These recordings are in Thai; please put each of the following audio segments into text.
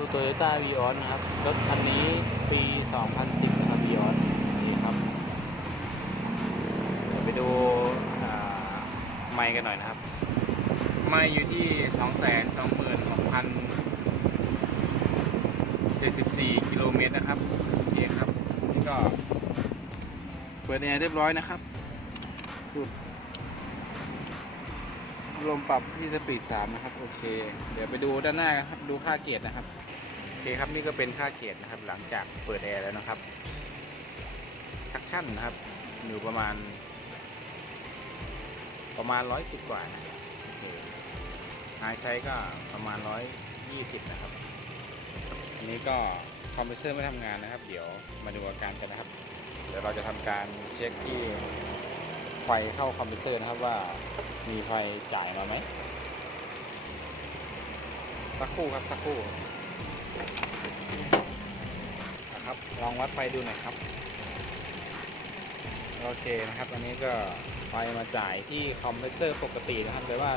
ดูโตโยต้าวีออนนะครับ รถคันนี้ปี 2010นะครับวีออนนี่ครับไปดูไมค์กันหน่อยนะครับ ไมค์อยู่ที่ 226,074 กิโลเมตรนะครับโอเคครับ นี่ก็ เปิดแอร์เรียบร้อยนะครับ สุด ลมปรับที่สปีดสามนะครับ โอเค เดี๋ยวไปดูด้านหน้าครับดูค่าเกียรตินะครับ โอเคครับนี่ก็เป็นค่าเกียรตินะครับ หลังจากเปิดแอร์แล้วนะครับทักชั่นนะครับ อยู่ประมาณ ประมาณร้อยสิบกว่านะโอเคไฮไซก็ประมาณร้อยยี่สิบนะครับ อันนี้ก็คอมเพรสเซอร์ไม่ทำงานนะครับ เดี๋ยวมาดูอาการกันนะครับ เดี๋ยวเราจะทำการเช็คที่ ไฟเข้าคอมเพรสเซอร์นะครับว่ามีไฟจ่ายมาไหมสักครู่ครับสักครู่นะครับ ลองวัดไฟดูหน่อยครับ โอเคนะครับ อันนี้ก็ไฟมาจ่ายที่คอมเพรสเซอร์ปกตินะครับแต่ว่า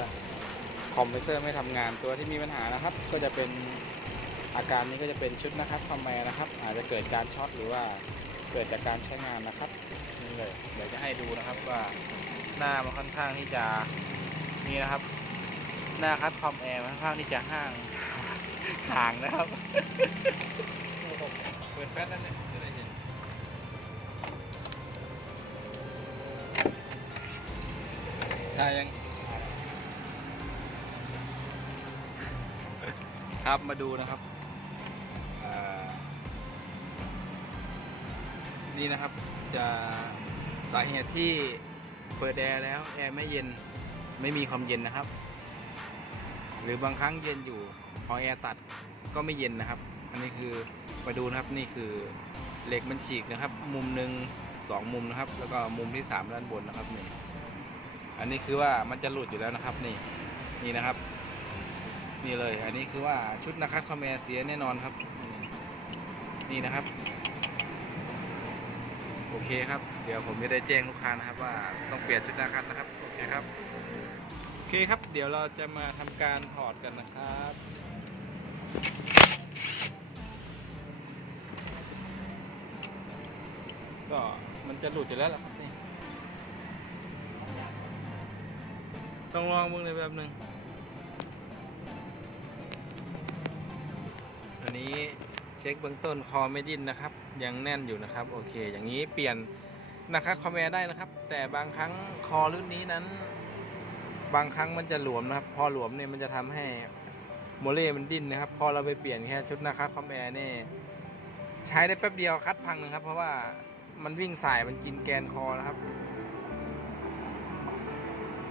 คอมเพรสเซอร์ไม่ทำงานตัวที่มีปัญหานะครับ ก็จะเป็นอาการนี้ก็จะเป็นชุดนะครับคอมแมนะครับ อาจจะเกิดการช็อตหรือว่าเกิดจากการใช้งานนะครับ เลย เดี๋ยวจะให้ดูนะครับว่าหน้ามันค่อนข้างที่จะนี่นะครับ หน้าคัดคอมแอร์ค่อนข้างที่จะห่างห่างนะครับ เปิดแฟลชนั่นเนี่ยจะได้เห็นถ่ายยังครับมาดูนะครับนี่นะครับจะ สาเหตุที่เปิดแอร์แล้วแอร์ไม่เย็นไม่มีความเย็นนะครับ หรือบางครั้งเย็นอยู่ พอแอร์ตัดก็ไม่เย็นนะครับ อันนี้คือมาดูนะครับนี่คือเหล็กมันฉีกนะครับ มุมหนึ่งสองมุมนะครับ แล้วก็มุมที่สามด้านบนนะครับนี่อันนี้คือว่ามันจะหลุดอยู่แล้วนะครับนี่นี่นะครับ นี่เลย อันนี้คือว่าชุดนะครับคอมแอร์เสียแน่นอนครับ นี่นะครับ โอเคครับ เดี๋ยวผมจะได้แจ้งลูกค้านะครับ ว่าต้องเปลี่ยนชุดนะครับนะครับ โอเคครับ โอเคครับ เดี๋ยวเราจะมาทำการถอดกันนะครับก็มันจะหลุดอยู่แล้วล่ะครับนี่ต้องลองมึงเลยแบบหนึ่งอันนี้ เช็คเบื้องต้นคอไม่ดิ้นนะครับ ยังแน่นอยู่นะครับ โอเค อย่างนี้เปลี่ยนนะครับคอมแอร์ได้นะครับ แต่บางครั้งคอรุ่นนี้นั้น บางครั้งมันจะหลวมนะครับ พอหลวมเนี่ยมันจะทำให้โมเลมันดิ้นนะครับ พอเราไปเปลี่ยนแค่ชุดนะครับคอมแอร์เนี่ยใช้ได้แป๊บเดียวคัดพังนะครับ เพราะว่ามันวิ่งสายมันกินแกนคอนะครับ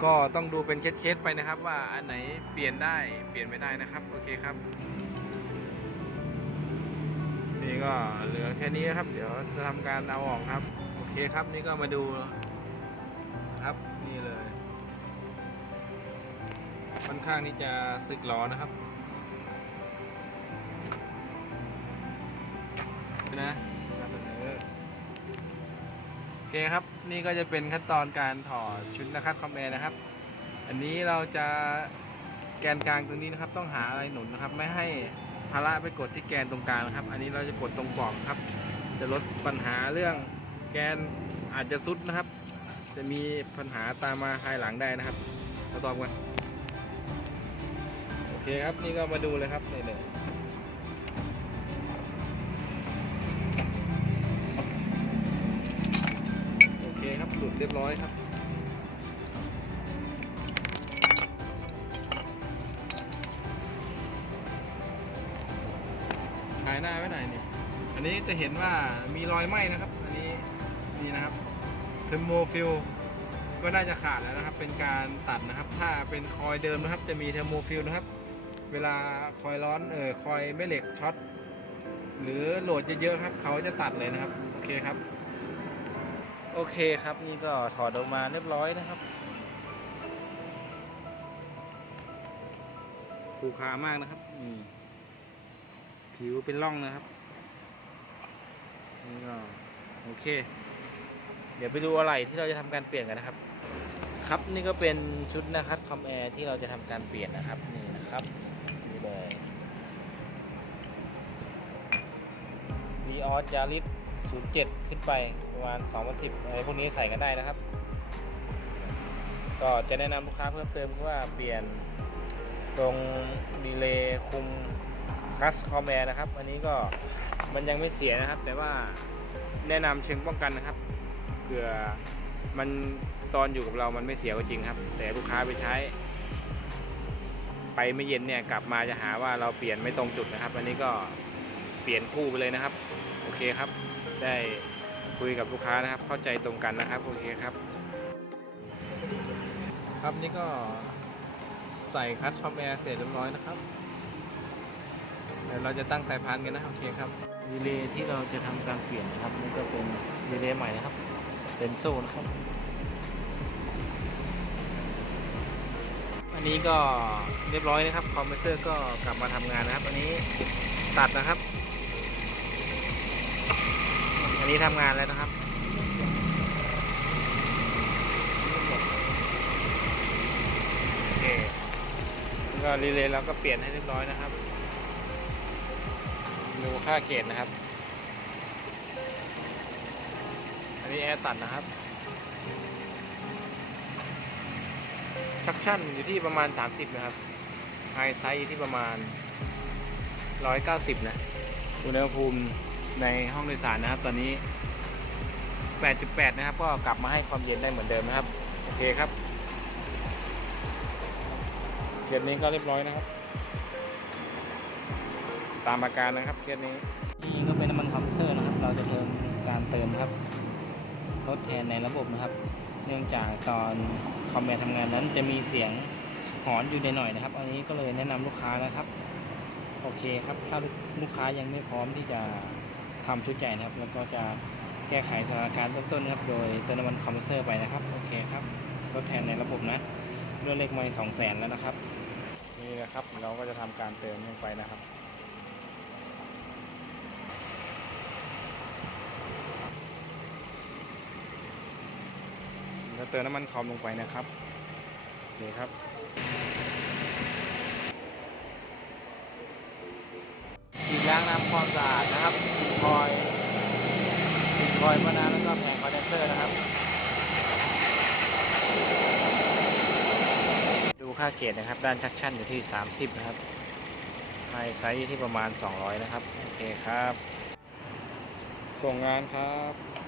ก็ต้องดูเป็นเคสๆไปนะครับ ว่าอันไหนเปลี่ยนได้เปลี่ยนไม่ได้นะครับ โอเคครับ นี่ก็เหลือแค่นี้ครับ เดี๋ยวจะทำการเอาออกครับ โอเคครับนี่ก็มาดูครับนี่เลย ค่อนข้างที่จะสึกหล้อนะครับนะเออโอเคครับนี่ก็จะเป็นขั้นตอนการถอดชุดนะครับคอมแอร์นะครับ อันนี้เราจะแกนกลางตรงนี้นะครับ ต้องหาอะไรหนุนนะครับ ไม่ให้ ภาระไปกดที่แกนตรงกลางนะครับ อันนี้เราจะกดตรงปลอกครับ จะลดปัญหาเรื่องแกนอาจจะซุดนะครับ จะมีปัญหาตามมาภายหลังได้นะครับมาตอบกันโอเคครับนี่ก็มาดูเลยครับนี่เลยโอเคครับหลุดเรียบร้อยครับ หน้าไว้ไหนนี่ อันนี้จะเห็นว่ามีรอยไหม้นะครับ อันนี้นี่นะครับเทอร์โมฟิลก็น่าจะขาดแล้วนะครับ เป็นการตัดนะครับ ถ้าเป็นคอยเดิมนะครับ จะมีเทอร์โมฟิลนะครับ เวลาคอยร้อนเออคอยไม่เหล็กช็อตหรือโหลดเยอะๆครับ เขาจะตัดเลยนะครับ โอเคครับ โอเคครับนี่ก็ถอดออกมาเรียบร้อยนะครับคูคามากนะครับอืม ผิวเป็นร่องนะครับนี่ก็โอเค เดี๋ยวไปดูอะไรที่เราจะทำการเปลี่ยนกันนะครับ ครับนี่ก็เป็นชุดนะครับคอมแอร์ที่เราจะทำการเปลี่ยนนะครับนี่นะครับนี่เลยออสยาริส07 ขึ้นไปประมาณ2010อะไรพวกนี้ใส่กันได้นะครับ ก็จะแนะนำลูกค้าเพิ่มเติมว่าเปลี่ยนตรงดีเลย์คุม คัสคอมแอร์นะครับ อันนี้ก็มันยังไม่เสียนะครับ แต่ว่าแนะนำเชิงป้องกันนะครับเผื่อมันตอนอยู่กับเรามันไม่เสียก็จริงครับ แต่ลูกค้าไปใช้ ไปไม่เย็นเนี่ยกลับมาจะหาว่าเราเปลี่ยนไม่ตรงจุดนะครับ อันนี้ก็เปลี่ยนคู่ไปเลยนะครับ โอเคครับ ได้คุยกับลูกค้านะครับ เข้าใจตรงกันนะครับ โอเคครับ ครับนี่ก็ใส่คัตคอมแอร์เสร็จเรียบร้อยนะครับ เดี๋ยวเราจะตั้งสายพานกันนะ โอเคครับรีเลย์ที่เราจะทำการเปลี่ยนนะครับนี่ก็เป็นรีเลย์ใหม่นะครับเป็นโซ่นะครับ อันนี้ก็เรียบร้อยนะครับคอมเพรสเซอร์ก็กลับมาทำงานนะครับ อันนี้ตัดนะครับ อันนี้ทำงานแล้วนะครับโอเคแล้วก็รีเลย์เราก็เปลี่ยนให้เรียบร้อยนะครับ ดูค่าเกตนะครับ อันนี้แอร์ตัดนะครับ ชักชั่นอยู่ที่ประมาณ 30 นะครับไฮไซส์อยู่ที่ประมาณ 190 นะ อุณหภูมิในห้องโดยสารนะครับ ตอนนี้ 8.8 นะครับ ก็กลับมาให้ความเย็นได้เหมือนเดิมนะครับ โอเคครับเคสนี้ก็เรียบร้อยนะครับ ตามอาการนะครับเคสนี้นี่ก็เป็นน้ำมันคอมเพรสเซอร์นะครับ เราจะเพิ่มการเติมครับทดแทนในระบบนะครับ เนื่องจากตอนคอมแบททำงานนั้นจะมีเสียงหอนอยู่ในหน่อยๆนะครับ อันนี้ก็เลยแนะนำลูกค้านะครับ โอเคครับ ถ้าลูกค้ายังไม่พร้อมที่จะทำชุดใหญ่นะครับ แล้วก็จะแก้ไขสถานการณ์เบื้องต้นนะครับ โดยเติมน้ำมันคอมเพรสเซอร์ไปนะครับ โอเคครับ ทดแทนในระบบนะด้วยเลขไม่สองแสนแล้วนะครับ นี่นะครับ เราก็จะทำการเติมลงไปนะครับ จะเติมน้ำมันคอมลงไปนะครับ นี่ครับ ฉีดล้างน้ำความสะอาดนะครับคอยคอยมะนาวแล้วก็แผงคอนเดนเซอร์นะครับ ดูค่าเกตนะครับ ด้านชักชั่นอยู่ที่ 30 นะครับไฮไซส์อยู่ที่ประมาณ 200 นะครับ โอเคครับ ส่งงานครับ